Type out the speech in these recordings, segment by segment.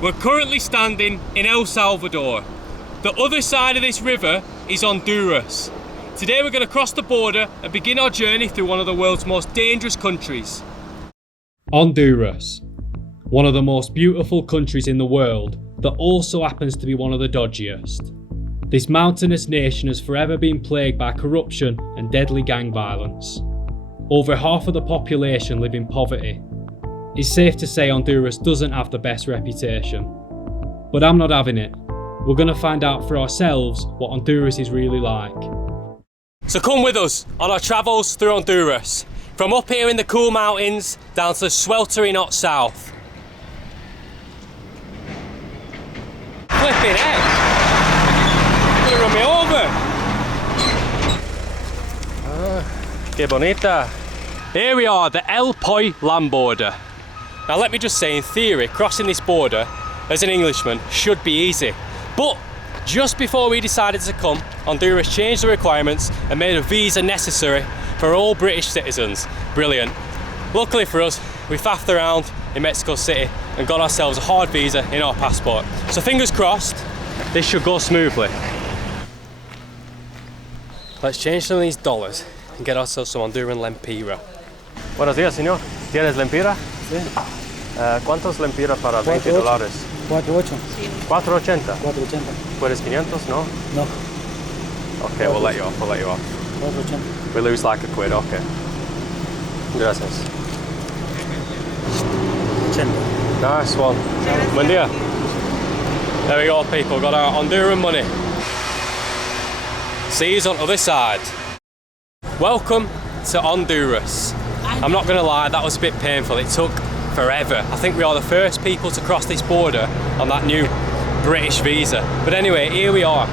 We're currently standing in El Salvador. The other side of this river is Honduras. Today we're going to cross the border and begin our journey through one of the world's most dangerous countries. Honduras, one of the most beautiful countries in the world that also happens to be one of the dodgiest. This mountainous nation has forever been plagued by corruption and deadly gang violence. Over half of the population live in poverty. It's safe to say Honduras doesn't have the best reputation. But I'm not having it. We're going to find out for ourselves what Honduras is really like. So come with us on our travels through Honduras. From up here in the cool mountains down to the sweltering hot south. Flipping heck! You're gonna run me over! Que bonita! Here we are, the El Poi land border. Now let me just say, in theory, crossing this border as an Englishman should be easy. But just before we decided to come, Honduras changed the requirements and made a visa necessary for all British citizens. Brilliant. Luckily for us, we faffed around in Mexico City and got ourselves a hard visa in our passport. So fingers crossed, this should go smoothly. Let's change some of these dollars and get ourselves some Honduran lempira. Buenos días, señor. ¿Tienes lempira? Sí. ¿Cuántos lempira para $20? 4.8. 4.80. 4.80. ¿Puedes 500? No? No. Okay, we'll let you off, 4.80. We lose like a quid, okay. Gracias. 80. Nice one. Buen día. There we go, people, got our Honduran money. See you on the other side. Welcome to Honduras. I'm not gonna lie, that was a bit painful. It took forever. I think we are the first people to cross this border on that new British visa. But anyway, here we are.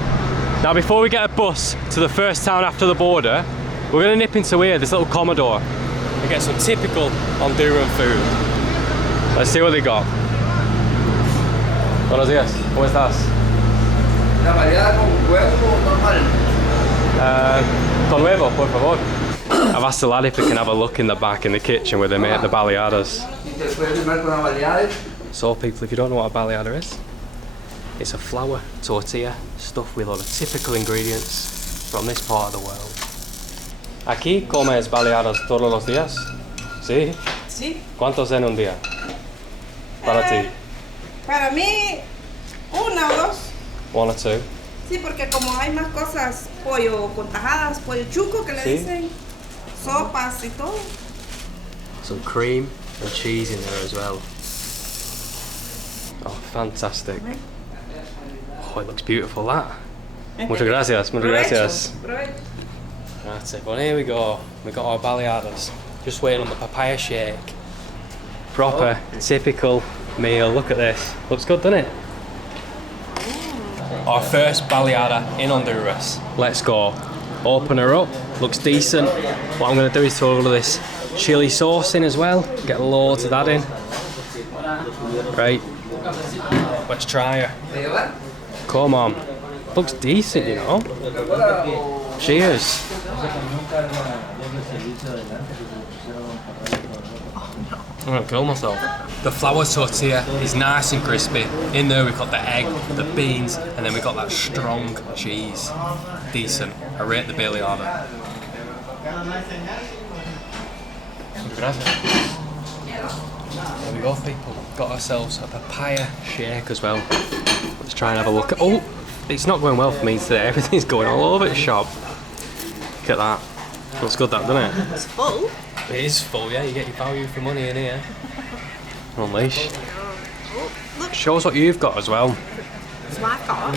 Now before we get a bus to the first town after the border, we're gonna nip into here, this little comedor, and get some typical Honduran food. Let's see what they got. Buenos días, ¿cómo estás? La variedad con huevo normal. Con huevo, por favor. I've asked the lad if he can have a look in the back in the kitchen where they make the baleadas. So people, if you don't know what a baleada is, it's a flour tortilla stuffed with a lot of typical ingredients from this part of the world. ¿Aquí comes baleadas todos los días? ¿Sí? Sí. ¿Cuántos en un día? Para ti? Para mí, una o dos. 1 or 2? Sí, porque como hay más cosas, pollo con tajadas, pollo chuco que le dicen, sopas y todo. Some cream and cheese in there as well. Oh, fantastic. Oh, it looks beautiful, that. Muchas gracias, muchas gracias. That's it, well here we go. We got our baleadas. Just waiting on the papaya shake. Proper, typical meal. Look at this. Looks good, doesn't it? Our first baleada in Honduras. Let's go. Open her up. Looks decent. What I'm going to do is throw all of this chili sauce in as well. Get loads of that in. Right. Let's try her. Come on. Looks decent, you know. Cheers. I'm gonna kill myself. The flour tortilla is nice and crispy. In there we've got the egg, the beans, and then we've got that strong cheese. Decent. I rate the baleada. There we go, people. Got ourselves a papaya shake as well. Let's try and have a look at. Oh, it's not going well for me today. Everything's going all over the shop. Look at that. Looks good, that, doesn't it? It's full. It is full, yeah. You get your value for money in here. Unleash. Oh, look. Show us what you've got as well. So I've got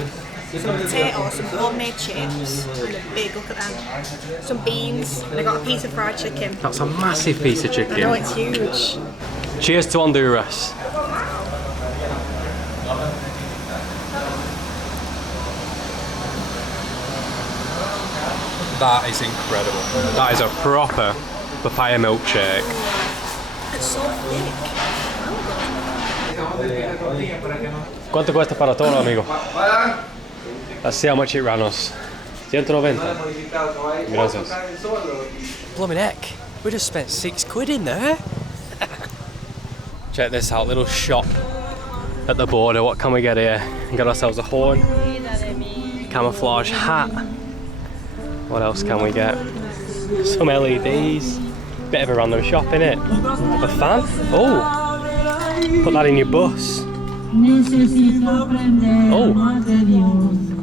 some potatoes, some homemade chips, and a big, look at them. Some beans, and I got a piece of fried chicken. That's a massive piece of chicken. I know, it's huge. Cheers to Honduras. That is incredible. That is a proper papaya milkshake. It's so thick. ¿Cuánto cuesta para todo, amigo? Let's see how much it ran us. 190. Gracias. Blooming heck. We just spent £6 in there. Check this out, little shop at the border. What can we get here? We got ourselves a horn, camouflage hat. What else can we get? Some LEDs. Bit of a random shop, innit? A fan? Oh! Put that in your bus. Oh!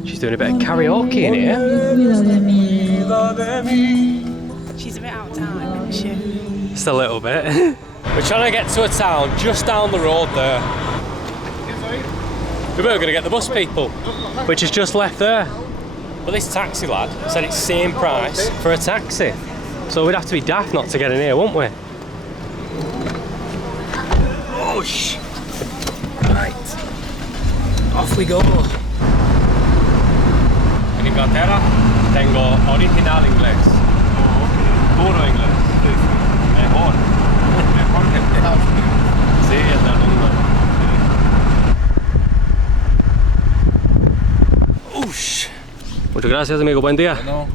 She's doing a bit of karaoke in here. She's a bit out of time, isn't she? Just a little bit. We're trying to get to a town just down the road there. We were going to get the bus people, which is just left there. But this taxi lad said it's same price for a taxi. So we'd have to be daft not to get in here, wouldn't we? Oh, right. Off we go. En Inglaterra tengo original inglés. Puro inglés. Mejor. Mejor que el de Estados Unidos. Sí, el del mundo. Oosh. Muchas gracias, amigo. Buen día. No.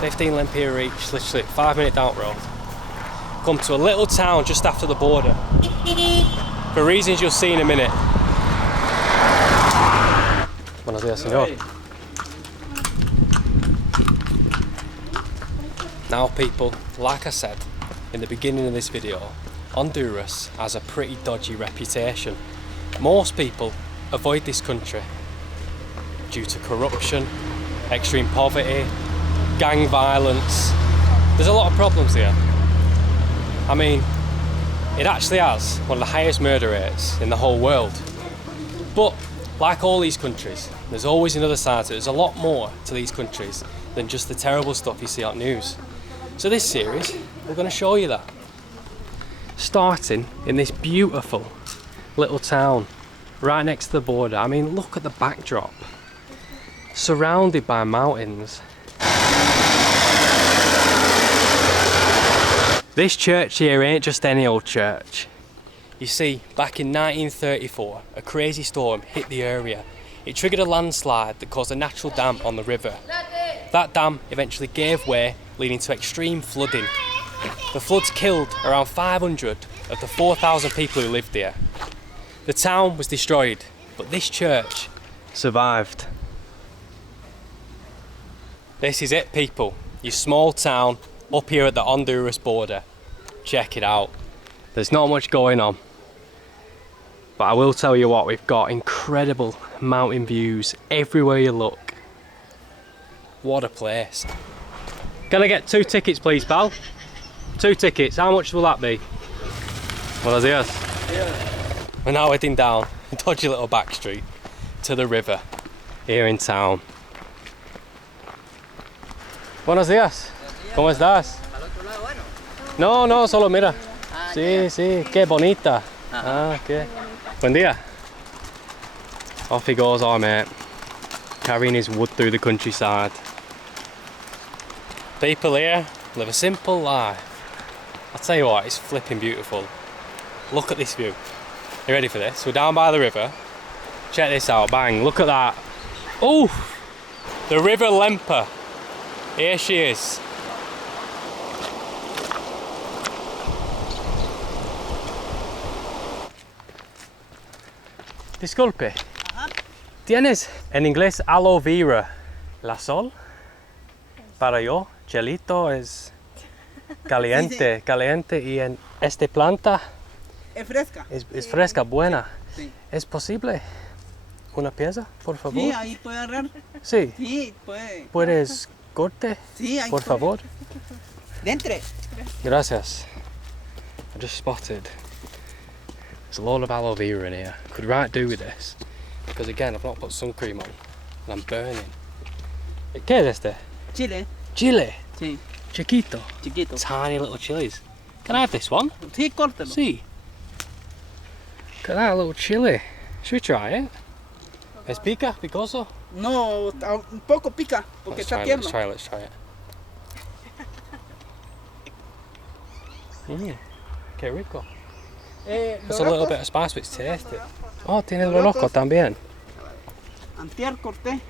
15 Lempira Reach, literally 5-minute down road. Come to a little town just after the border. For reasons you'll see in a minute. Buenos días, señor. Now people, like I said in the beginning of this video, Honduras has a pretty dodgy reputation. Most people avoid this country due to corruption, extreme poverty, gang violence. There's a lot of problems here. I mean, it actually has one of the highest murder rates in the whole world. But like all these countries, there's always another side to it. There's a lot more to these countries than just the terrible stuff you see on news. So this series, we're going to show you that. Starting in this beautiful little town right next to the border. I mean, look at the backdrop. Surrounded by mountains. This church here ain't just any old church. You see, back in 1934, a crazy storm hit the area. It triggered a landslide that caused a natural dam on the river. That dam eventually gave way, leading to extreme flooding. The floods killed around 500 of the 4,000 people who lived there. The town was destroyed, but this church survived. This is it, people. Your small town up here at the Honduras border. Check it out. There's not much going on, but I will tell you what, we've got incredible mountain views everywhere you look. What a place. Can I get 2 tickets please, pal? 2 tickets, how much will that be? Buenos días. We're now heading down a dodgy little back street to the river here in town. Buenos días. ¿Cómo estás? No, no, solo mira. Sí, sí, qué bonita. Ah, qué. Buen día. Off he goes, our mate, carrying his wood through the countryside. People here live a simple life. I'll tell you what, it's flipping beautiful. Look at this view. You ready for this? We're down by the river. Check this out, bang, look at that. Oh, the River Lempa. Here she is. Disculpe. ¿Tienes en inglés aloe vera? La sol? Para yo, chelito es caliente, caliente y en esta planta Es fresca. es fresca, buena. Sí. ¿Es posible una pieza, por favor? Sí, ahí puede agarrar. Sí. Sí, puede. ¿Puedes corte, Sí, ahí por puede. favor? Dentre. Gracias. I just spotted there's a load of aloe vera in here. Could right do with this. Because again, I've not put sun cream on and I'm burning. ¿Qué es este? Chile. Chile. Sí, Chiquito. chiquito. Tiny little chilies. Can I have this one? Sí, córtelo. See. Look at that little chili. Should we try it? ¿Es pica? ¿Picoso? No, un poco pica, porque Let's está try it, tierno. let's try it. Qué rico. There's a little bit of spice, but it's tasty. Oh, tiene loroco también. Antier corté.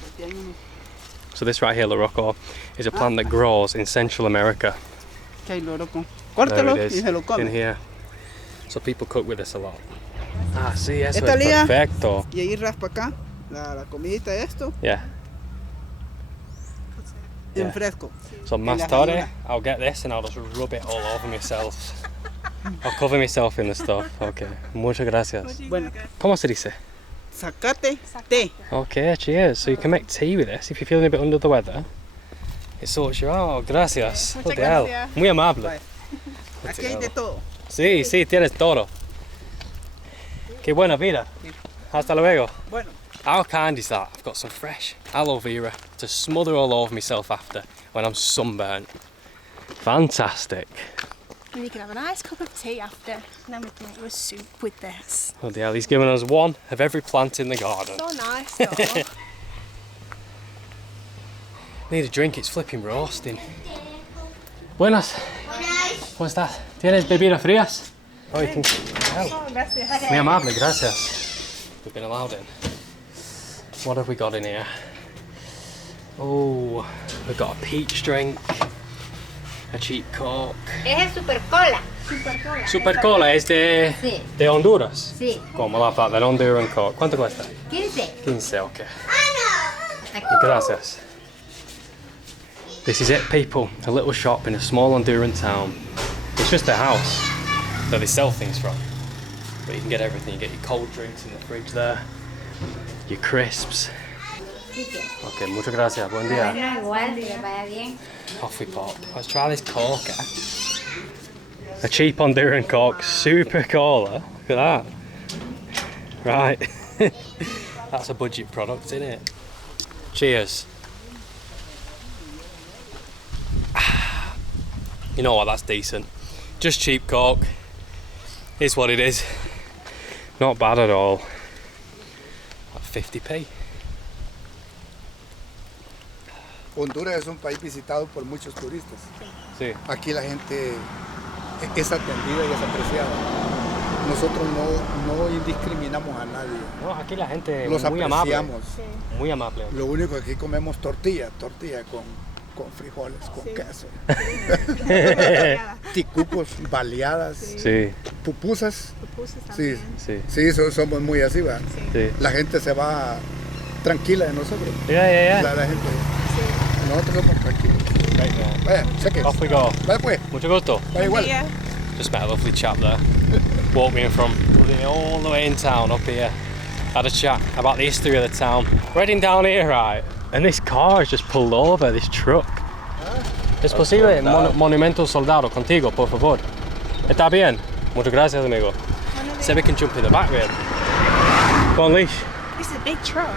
Porque hay unos So this right here, loroco, is a plant that grows in Central America. que hay loroco. There Córtelo it y is, se lo come. in here. So people cook with this a lot. Ah, sí, eso Esta es liga. perfecto. Y ahí raspa acá. La comidita de esto. Yeah. En Yeah. fresco. So Y más las tarde, ayunas. I'll get this and I'll just rub it all over myself. I'll cover myself in the stuff. Okay. Muchas gracias. Bueno, ¿Cómo se dice? sacate té. Okay, cheers. So you can make tea with this if you're feeling a bit under the weather. It sorts you out. Gracias. Muchas Bloody hell. gracias. Muy amable. Vale. Aquí hay de todo. Sí, sí, tienes todo. Qué buena vida. Hasta luego. Bueno, How kind is that? I've got some fresh aloe vera to smother all over myself after when I'm sunburnt. Fantastic. And you can have a nice cup of tea after, and then we can make you a soup with this. Bloody hell, he's given us one of every plant in the garden. So nice though. Need a drink, it's flipping roasting. Buenas. ¿Cómo estás? ¿Tienes bebidas frías? Oh, you can... Oh, gracias. Muy amable, gracias. We've been allowed in. What have we got in here? Oh, we've got a peach drink, a cheap Coke. Es el Super Cola. Super Cola es de, Sí. de Honduras. Sí. Como la that, del Honduran Coke. ¿Cuánto cuesta? 15. 15, okay. Aquí. Gracias. This is it, people. A little shop in a small Honduran town. It's just a house that they sell things from. But you can get everything. You get your cold drinks in the fridge there, your crisps. Okay, muchas gracias. Buen día. Bueno, igual, que vaya bien. Off we pop. Let's try this Coke. A cheap Honduran Coke, Super Cola. Look at that. Right. That's a budget product, isn't it? Cheers. You know what, that's decent. Just cheap Coke. Is what it is. Not bad at all. Like 50p. Honduras es un país visitado por muchos turistas. Sí. Aquí la gente es atendida y es apreciada. Nosotros no indiscriminamos a nadie. No, aquí la gente Los muy amable. apreciamos. Muy amable. Lo único que aquí comemos tortilla con frijoles, con queso. Ticucos, baleadas, Sí, pupusas. Sí, sí, sí, somos muy así, ¿va? sí. La gente se va tranquila de nosotros. Yeah. La gente. Nosotros somos tranquilos. Great, man. Vaya, cheque. Off we go. Vaya pues, Mucho gusto. vaya igual. Yeah. Just met a lovely chap there. Walked me in from all the way in town up here. Had a chat about the history of the town. We're heading down here, right? And this car has just pulled over, this truck. ¿Es posible Monumento Soldado contigo, por favor? ¿Está bien? Muchas gracias, amigo. So we can jump in the back, really. Go on, leash. This is a big truck.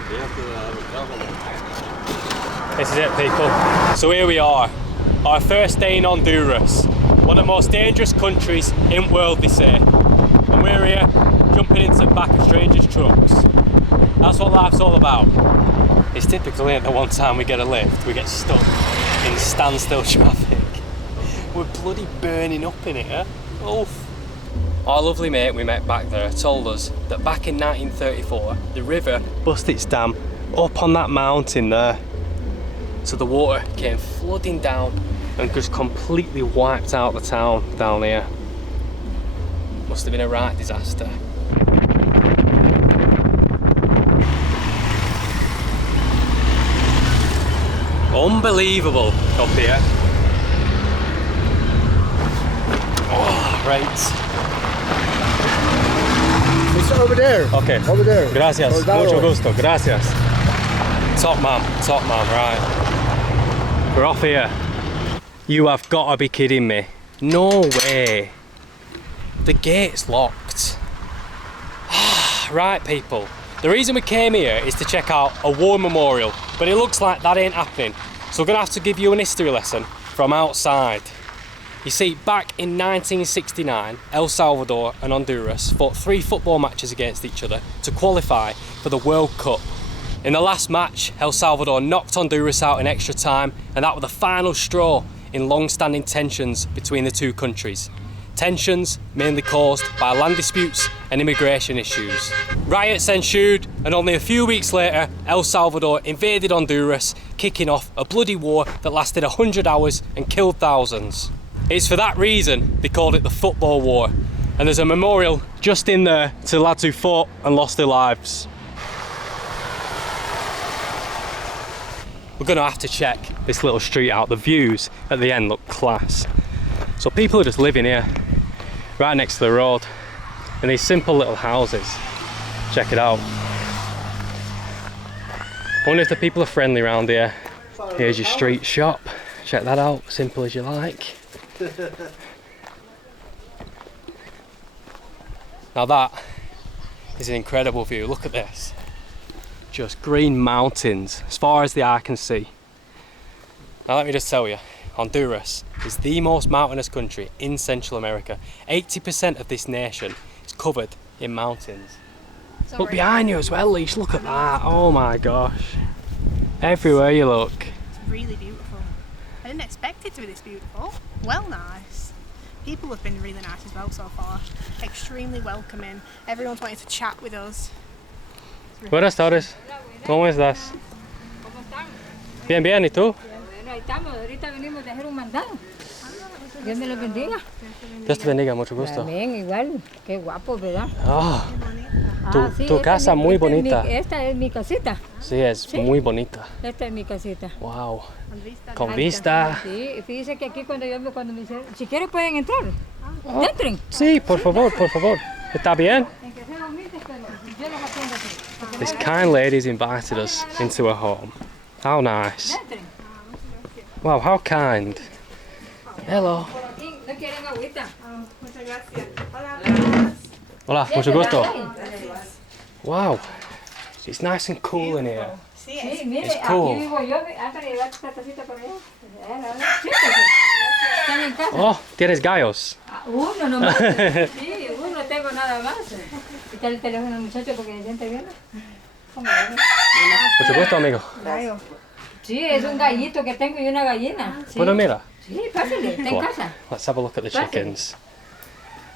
This is it, people. So here we are, our first day in Honduras, one of the most dangerous countries in the world, they say. And we're here, jumping into the back of strangers' trucks. That's what life's all about. It's typically at the one time we get a lift, we get stuck in standstill traffic. We're bloody burning up in here. Oof. Our lovely mate we met back there told us that back in 1934, the river bust its dam up on that mountain there. So the water came flooding down and just completely wiped out the town down here. Must have been a right disaster. Unbelievable up here. Oh, right. It's over there. Okay. Over there. Gracias. Soldado. Mucho gusto. Gracias. Top man, right. We're off here. You have got to be kidding me. No way. The gate's locked. Right, people. The reason we came here is to check out a war memorial, but it looks like that ain't happening. So we're gonna have to give you an history lesson from outside. You see, back in 1969, El Salvador and Honduras fought 3 football matches against each other to qualify for the World Cup. In the last match, El Salvador knocked Honduras out in extra time, and that was the final straw in long-standing tensions between the two countries. Tensions mainly caused by land disputes and immigration issues. Riots ensued, and only a few weeks later, El Salvador invaded Honduras, kicking off a bloody war that lasted 100 hours and killed thousands. It's for that reason they called it the Football War, And there's a memorial just in there to lads who fought and lost their lives. We're gonna have to check this little street out. The views at the end look class. So people are just living here, right next to the road, in these simple little houses. Check it out. I wonder if the people are friendly around here. Here's your street shop. Check that out, simple as you like. Now that is an incredible view. Look at this. Just green mountains as far as the eye can see. Now let me just tell you, Honduras is the most mountainous country in Central America. 80% of this nation is covered in mountains. Look behind you as well, Leash, look at that. Oh my gosh. Everywhere you look. It's really beautiful. I didn't expect it to be this beautiful. Well, nice. People have been really nice as well so far. Extremely welcoming. Everyone's wanting to chat with us. Buenas tardes. ¿Cómo estás? Bien, bien, ¿y tú? Bueno, ahí estamos, ahorita venimos de hacer un mandado. Dios me los bendiga. Dios te bendiga, mucho gusto. También igual, qué guapo, ¿verdad? Ah, Sí, tu esta casa es mi- muy esta es mi- bonita. esta es mi casita. Sí, es muy bonita. Esta es mi casita. Wow. Con Con vista. Sí, fíjese que aquí cuando me dicen, si quieren pueden entrar. Entren. Sí, por favor, por favor. ¿Está bien? En que sean humildes, pero yo los atiendo aquí. This kind lady's invited us into her home. How nice. Entren. Wow, how kind. Hello. Por aquí, ¿no quieren agüita? Muchas gracias. Hola. Hola, mucho gusto. Sí, Wow. It's nice and cool in here. Sí, sí, mire, It's cool. aquí vivo yo. Hasta llevar esta tacita para allá. Siéntese. Están en casa. Oh, tienes gallos. Uno nomás. Sí, uno tengo nada más. Quita el teléfono al muchacho porque se siente bien. ¿Cómo ven? Mucho gusto, amigo. Sí, es un gallito que tengo y una gallina. Sí, Bueno, mira. sí, pásale, está en Go on. casa. Let's have a look at the Pásale. chickens.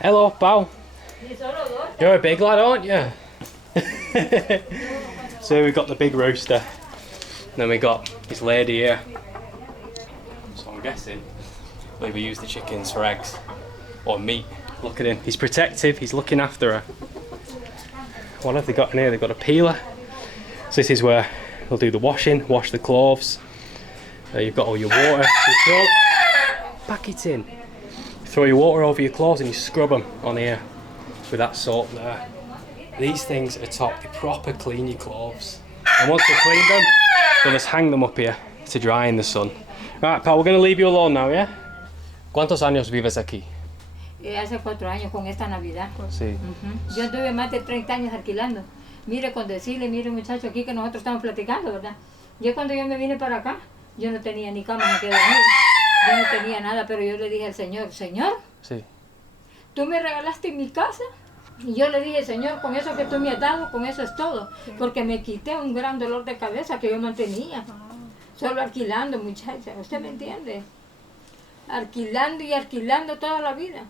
Hello, pal. Sí, solo dos. You're a big lad, aren't you? So we've got the big rooster. Then we got this lady here. So I'm guessing we use the chickens for eggs or meat. Look at him. He's protective. He's looking after her. What have they got in here? They've got a peeler. So this is where they'll do the washing, wash the clothes. You've got all your water. You throw, pack it in. Throw your water over your clothes and you scrub them on here with that soap there. These things are top. They proper clean your clothes. And once they clean them, they'll just hang them up here to dry in the sun. Right, pal, we're going to leave you alone now, yeah? ¿Cuántos años vives aquí? Hace 4 años con esta Navidad. Sí. Ujú. Yo tuve más de 30 años alquilando. Mire, con decirle, mire muchacho, aquí que nosotros estamos platicando, ¿verdad? Cuando yo me vine para acá, yo no tenía ni cama ni que dormir. Yo no tenía nada, pero yo le dije al Señor, Señor, Sí. tú me regalaste mi casa. Y yo le dije, Señor, con eso que tú me has dado, con eso es todo. Porque me quité un gran dolor de cabeza que yo mantenía. Solo alquilando, muchacha. ¿Usted me entiende? Alquilando y alquilando toda la vida.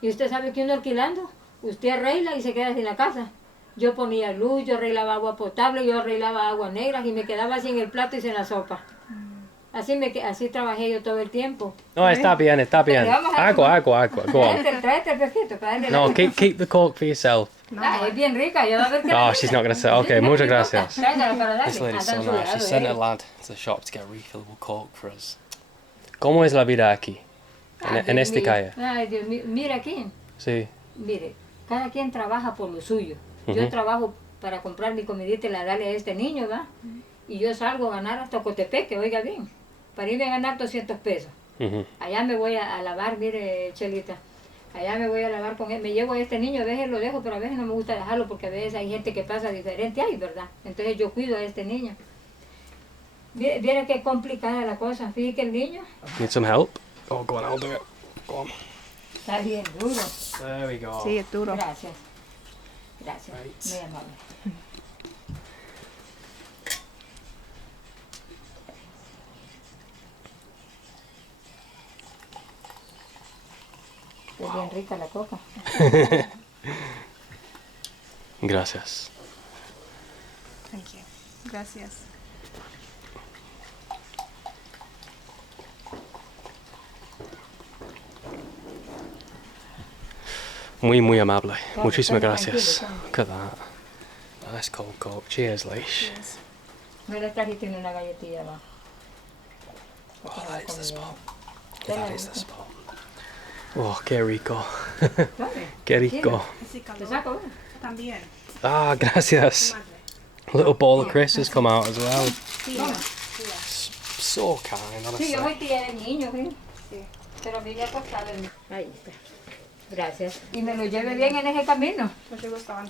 Y usted sabe que uno alquilando, usted arregla y se queda sin la casa. Yo ponía luz, yo arreglaba agua potable, yo arreglaba agua negra y me quedaba sin el plato y sin la sopa. Así trabajé yo todo el tiempo. No, está bien, está bien. Agua. Go on. Tráete el pesquito para darle No, la keep the coke for yourself. es bien rica, yo a ver qué. Oh, she's not going to say. Okay, muchas gracias. Tráetela para darle. This lady's Anda so en su nice. She lado, sent a lad to the shop to get a refillable coke for us. ¿Cómo es la vida aquí? En Dios este mío. calle. Ay, Dios mío. Mira aquí. Sí. Mire, cada quien trabaja por lo suyo. Yo trabajo para comprar mi comidita y la darle a este niño, ¿va? Y yo salgo a ganar hasta Cotepeque, oiga bien, para irme a ganar 200 pesos. Allá me voy a lavar, mire, Chelita, allá me voy a lavar con él. Me llevo a este niño, a veces lo dejo, pero a veces no me gusta dejarlo porque a veces hay gente que pasa diferente ahí, ¿verdad? Entonces yo cuido a este niño. Viera qué complicada la cosa, fíjate que el niño Need some help? Oh, go on, I'll do it. Go on. está bien duro. There we go. Sí, es duro. Gracias. Gracias, Right. muy amable. Es bien rica la coca. Gracias. Thank you. Gracias. Muy, muy amable. Muchísimas tranquilo, gracias. tranquilo. Look at that. Nice cold Coke. Cheers, Leish. Me le trajiste una galletilla abajo. Oh, that is the spot. Dale, That is the Luca. spot. Oh, qué rico. Dale. Qué rico. Ese Te calor saco una. también. Ah, gracias. A little bowl of crisps has come out as well. Sí, So kind, sí, honestly. yo soy tía del niño, ¿sí? Pero vine acostada. Ahí está. Gracias. Y me lo lleve bien en ese camino.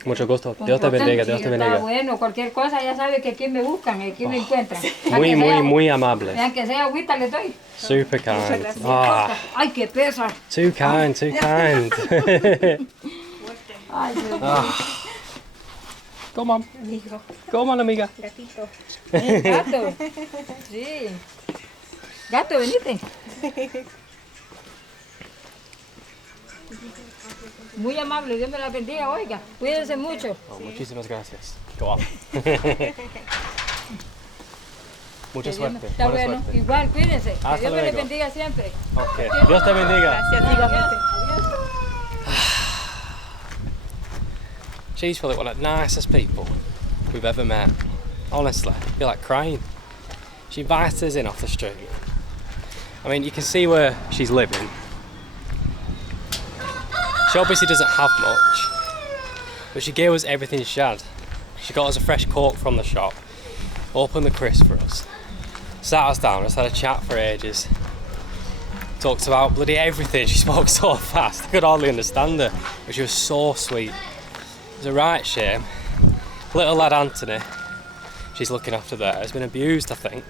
Mucho gusto. Dios te bendiga, Dios te Está bendiga. bueno, cualquier cosa ya sabe que aquí me buscan, aquí me encuentran. Muy, Aunque muy, sea- muy amable. Aunque sea agüita le doy. Super kind. Ah, Ay, qué pesa. too kind, too kind. Ay, Dios mío. Ah. Come on. Come on, amiga. Gato. Sí. Gato, venite. Muy amable, Dios me la bendiga, oiga. Cuídense mucho. Oh, muchísimas gracias. Go on. Mucha suerte. Está Buena bueno. suerte. Igual, cuídense. Hasta Que Dios me les luego. bendiga siempre. Okay. Dios te bendiga. Adiós. She's probably one of the nicest people we've ever met. Honestly, I feel like crying. She invited us in off the street. I mean, you can see where she's living. She obviously doesn't have much, but she gave us everything she had. She got us a fresh Coke from the shop, opened the crisp for us, sat us down, just had a chat for ages. Talked about bloody everything. She spoke so fast, I could hardly understand her, but she was so sweet. It was a right shame. Little lad Anthony, she's looking after there, has been abused, I think,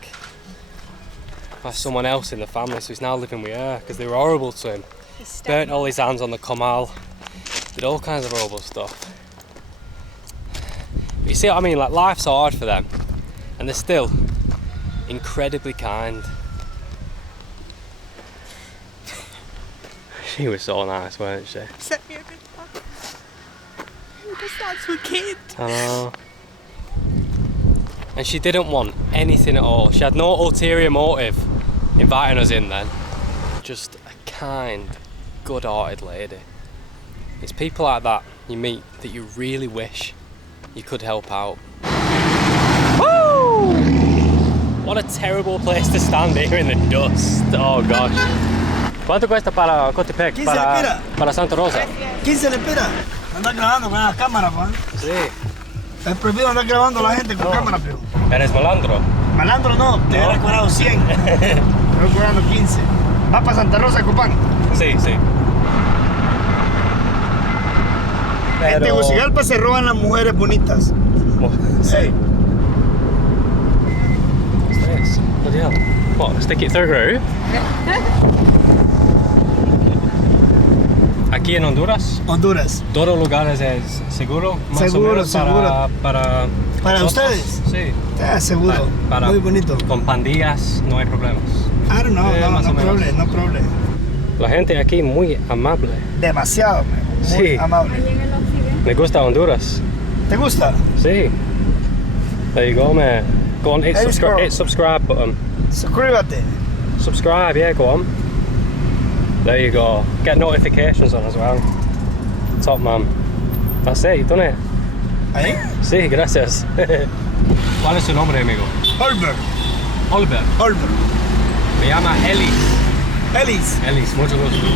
by someone else in the family, so he's now living with her because they were horrible to him. Burnt all his hands on the comal, did all kinds of horrible stuff. But you see what I mean, like life's hard for them, and they're still incredibly kind. She was so nice, weren't she? Set me a good one. Because that's for kids. I know. And she didn't want anything at all. She had no ulterior motive inviting us in then. Just a kind, good-hearted lady. It's people like that you meet that you really wish you could help out. Woo! What a terrible place to stand here in the dust. Oh gosh. ¿Cuánto cuesta para Cotepec? 15 Para, lempiras. para Santa Rosa. 15 lempiras. Andar grabando con las cámaras, pues. Sí. Es prohibido andar grabando a la gente con cámara, pero. ¿Eres malandro? Malandro no, te hubiera cobrado 100. Te hubiera cobrado 15. ¿Vas para Santa Rosa, Copán? Sí, sí. En Tegucigalpa se roban las mujeres bonitas. Sí. What's this? Bloody hell. What, stick it through? Aquí en Honduras, Honduras. todos los lugares es seguro, más Seguro, o menos seguro. para ¿Para locos. ustedes? Sí. Seguro. Para- Muy bonito. Con pandillas no hay problemas. Ah, no, más o no menos. problem, no problem. La gente aquí muy amable. Demasiado, muy Sí. amable. Me gusta Honduras. ¿Te gusta? Sí. There you go, mate. Go on, hit, Hey, girl. hit subscribe button. Suscríbete. Subscribe, yeah, go on. There you go. Get notifications on as well. Top man. That's it, you've done it. ¿Ahí? Sí, gracias. ¿Cuál es su nombre, amigo? Holberg. Oliver. Holberg. Me llama Ellis. Ellis. Ellis, mucho gusto.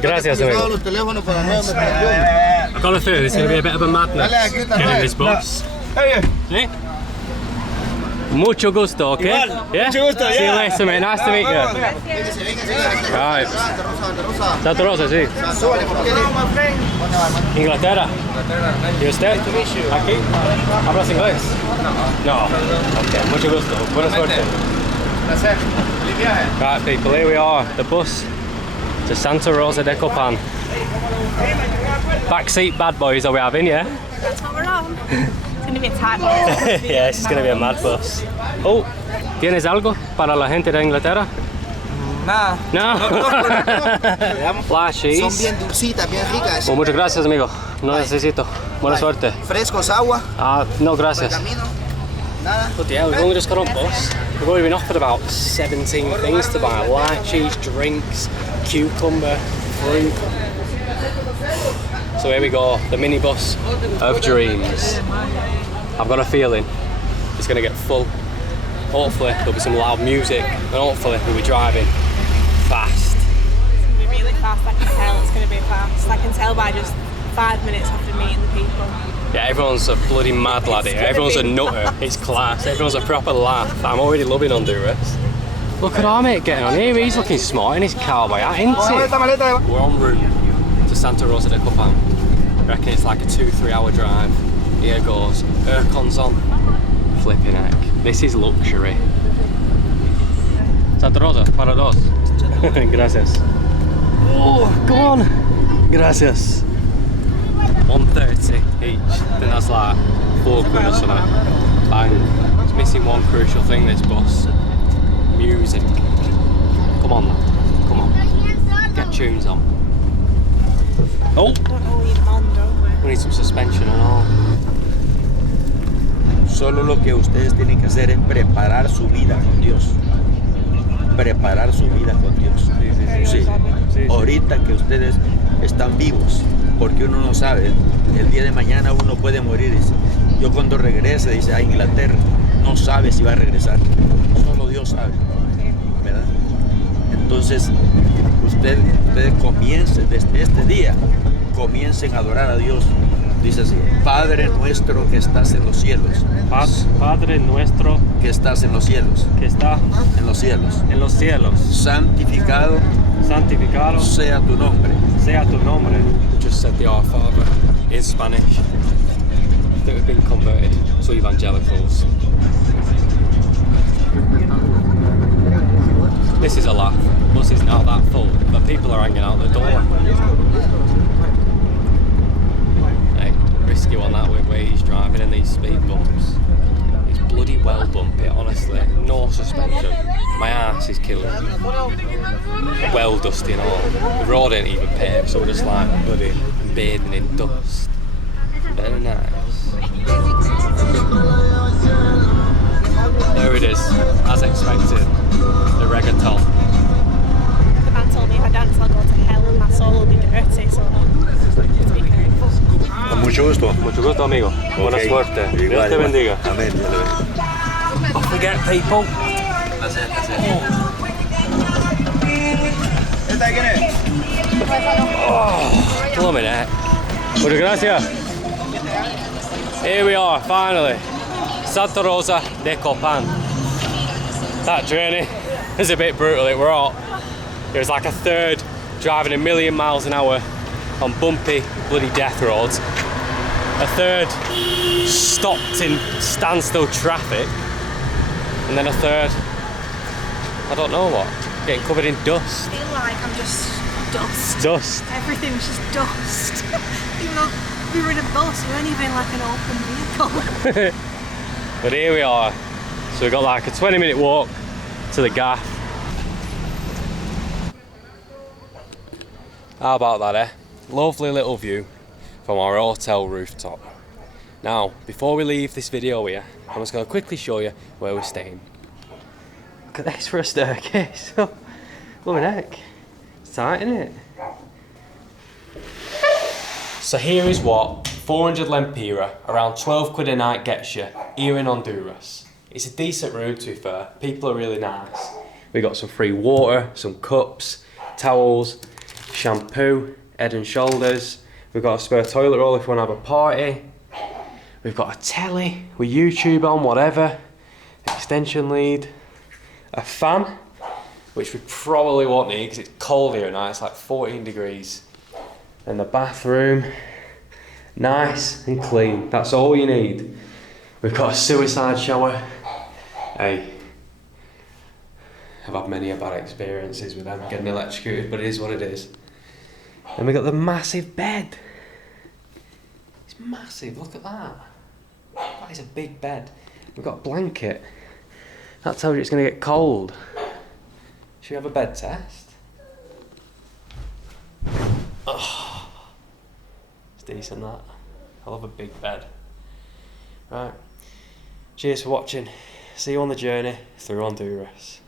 Gracias, amigo. los teléfonos para nueva medicación. I've got a feeling it's going to be a bit of a madness Dale, aquí está, getting this bus. Hey, Sí? Mucho gusto, okay? Igual, Yeah? mucho gusto, See you yeah. later, mate. Nice to meet you. Right. Santa Rosa, sí. Inglaterra. ¿Y usted? ¿Aquí? ¿Hablas inglés? No. Ok, mucho gusto. Buena suerte. Right, people, here we are. The bus to Santa Rosa de Copan. Backseat bad boys are we having, yeah? That's what we're on. It's going to be a tight one. Yeah, this is going to be a mad bus. Oh, ¿tienes algo para la gente de Inglaterra? Nada. No. Flashies. Son bien dulcitas, bien ricas. Well, muchas gracias, amigo. No necesito. Buena suerte. Frescos, agua, No, gracias. camino. Nada. But yeah, we've only just got on bus. We've already been offered about 17 things to buy. Lychees, drinks, cucumber, fruit. So here we go, the minibus of dreams. I've got a feeling it's going to get full. Hopefully there'll be some loud music and hopefully we'll be driving fast. It's going to be really fast, I can tell it's going to be fast. I can tell by just 5 minutes after meeting the people. Yeah, everyone's a bloody mad lad here. Everyone's a nutter. It's class. Everyone's a proper laugh. I'm already loving Honduras. Look at our mate getting on here. He's looking smart in his cowboy hat, isn't he? We're en route to Santa Rosa de Copan. I reckon it's like a 2-3 hour drive. Here goes. Aircon's on. Flipping heck. This is luxury. Santa Rosa, para dos. Gracias. Oh, go on. Gracias. 130 each. I think that's like £4 or something. Bang. It's missing one crucial thing, this bus. Music. Come on, lad. Come on. Get tunes on. Oh! We need them on, don't we? We need some suspension and all. Solo lo que ustedes tienen que hacer es preparar su vida con Dios. Preparar su vida con Dios. Sí. Ahorita que ustedes están vivos, porque uno no sabe, el día de mañana uno puede morir. Yo cuando regrese, dice, a Inglaterra, no sabe si va a regresar. Solo Dios sabe, ¿verdad? Entonces, ustedes comiencen desde este día, comiencen a adorar a Dios. Dice así, Padre nuestro que estás en los cielos. Padre nuestro que estás en los cielos. que está En los cielos. en los cielos. Santificado Santificado sea tu nombre. sea tu nombre. We just said the Our Father in Spanish. I think we've been converted to evangelicals. This is a laugh. Bus is not that full, but people are hanging out the door. Hey, risky one that way he's driving in these speed bumps. It's bloody well bumpy, honestly. No suspension. My ass is killing me. Well dusty and all. The road ain't even paved, so we're just like bloody bathing in dust. Very nice. There it is, as expected. The reggaeton. The man told me if I dance I'll go to hell and my soul will be dirty, so to be careful. Con mucho gusto. Mucho gusto, amigo. Buena suerte. Dios te bendiga. Amén. Don't forget, people. That's it. Oh, blooming heck. Muchas gracias. Here we are, finally. Santa Rosa de Copan. That journey is a bit brutal. It were hot. It was like a third driving 1,000,000 miles an hour on bumpy, bloody death roads. A third stopped in standstill traffic. And then a third, I don't know what, getting covered in dust. I feel like I'm just dust. Dust. Everything's just dust. Even though we were in a bus, we weren't even like an open vehicle. But here we are. So we've got like a 20-minute walk to the gaff. How about that, eh? Lovely little view from our hotel rooftop. Now, before we leave this video here, I'm just going to quickly show you where we're staying. Look at this for a staircase. Blooming heck. It's tight, isn't it? So here is what 400 lempira, around 12 quid a night, gets you here in Honduras. It's a decent room, to be fair. People are really nice. We got some free water, some cups, towels, shampoo, head and shoulders. We've got a spare toilet roll if we want to have a party. We've got a telly with YouTube on, whatever. Extension lead. A fan, which we probably won't need because it's cold here now. It's like 14 degrees. And the bathroom, nice and clean. That's all you need. We've got a suicide shower. Hey, I've had many bad experiences with them getting electrocuted, but it is what it is. Then we got the massive bed. It's massive, look at that. That is a big bed. We've got a blanket. That tells you it's going to get cold. Should we have a bed test? Oh, it's decent that. I love a big bed. Right. Cheers for watching. See you on the journey through Honduras.